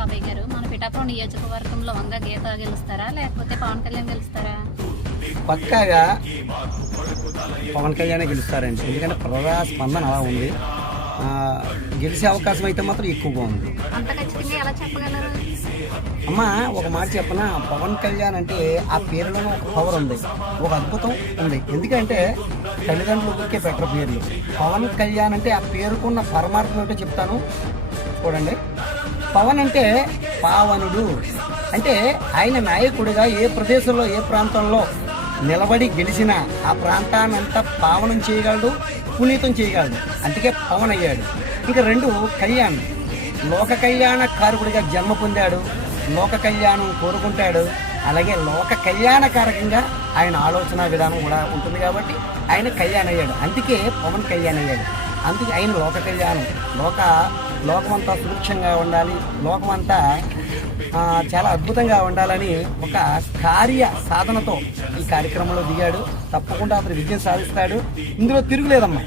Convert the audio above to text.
బాబాయ్ గారు? మన పిఠాపురం నియోజకవర్గంలో వంగ గీత గెలుస్తారా? లేకపోతే పవన్ కళ్యాణ్ గెలుస్తారా? పక్కాగా పవన్ కళ్యాణ్ గెలుస్తారండి. ఎందుకంటే ప్రజా స్పందన అలా ఉంది. గెలిచే అవకాశం అయితే మాత్రం ఎక్కువగా ఉంది. అమ్మ ఒక మాట చెప్పనా? పవన్ కళ్యాణ్ అంటే ఆ పేరులోనే ఒక పవర్ ఉంది. ఒక అద్భుతం ఉంది. ఎందుకంటే తల్లిదండ్రులు ఊరికే పెట్టరు పేర్లు. పవన్ కళ్యాణ్ అంటే ఆ పేరుకున్న పరమార్థం ఏంటో చెప్తాను. చూడండి. పవన్ అంటే పావనుడు. అంటే ఆయన నాయకుడిగా ఏ ప్రదేశంలో ఏ ప్రాంతంలో నిలబడి గెలిచిన ఆ ప్రాంతాన్నంతా పావనం చేయగలడు పునీతం చేయగలడు. అందుకే పవన్ అయ్యాడు ఇంకా రెండు కళ్యాణ్. లోక కళ్యాణ కారకుడిగా జన్మ పొందాడు. లోక కళ్యాణం కోరుకుంటాడు. అలాగే లోక కళ్యాణకారకంగా ఆయన ఆలోచన విధానం కూడా ఉంటుంది కాబట్టి ఆయన కళ్యాణ్ అయ్యాడు అందుకే పవన్ కళ్యాణ్ అయ్యాడు అందుకే ఆయన లోక కళ్యాణం. లోక లోకమంతా సుభిక్షంగా ఉండాలి. లోకమంతా చాలా అద్భుతంగా ఉండాలని ఒక కార్య సాధనతో ఈ కార్యక్రమంలో దిగాడు. తప్పకుండా అతను విజయం సాధిస్తాడు. ఇందులో తిరుగులేదమ్మా.